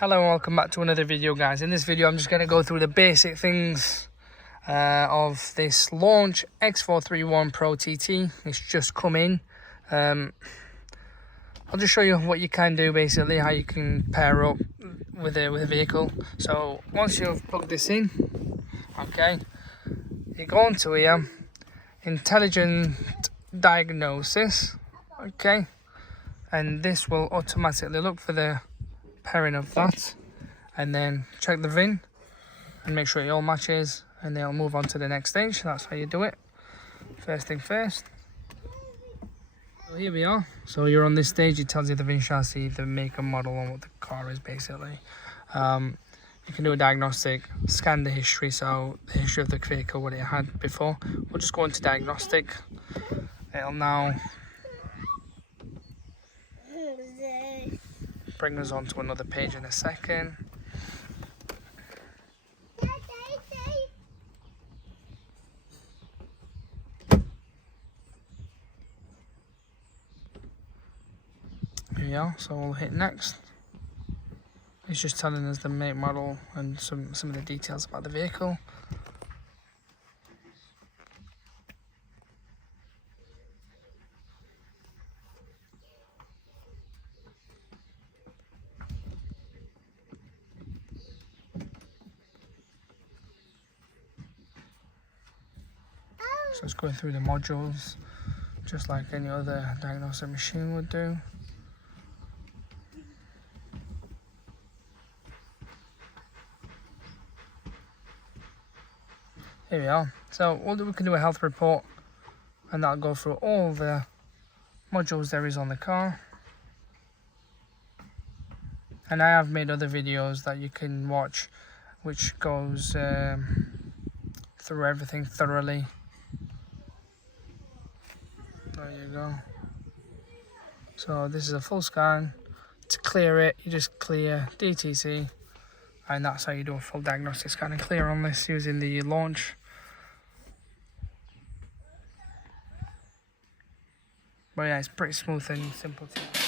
Hello and welcome back to another video, guys. In this video I'm just going to go through the basic things of this launch X431 Pro TT. It's just come in. I'll just show you what you can do, basically how you can pair up with a vehicle. So once you've plugged this in, okay, you go onto here, intelligent diagnosis, okay, and this will automatically look for the pairing of that, and then check the VIN and make sure it all matches, and then it'll move on to the next stage. That's how you do it. First thing first. So here we are. So you're on this stage. It tells you the VIN chassis, the make and model, and what the car is basically. You can do a diagnostic, scan the history, so the history of the vehicle, what it had before. We'll just go into diagnostic. It'll now bring us on to another page in a second. Here we are, so we'll hit next. It's just telling us the make, model, and some of the details about the vehicle. So it's going through the modules, just like any other diagnostic machine would do. Here we are. So we can do a health report, and that'll go through all the modules there is on the car. And I have made other videos that you can watch, which goes through everything thoroughly. There you go. So this is a full scan. To clear it, you just clear DTC, and that's how you do a full diagnostic scan and clear on this using the launch. But yeah, it's pretty smooth and simple to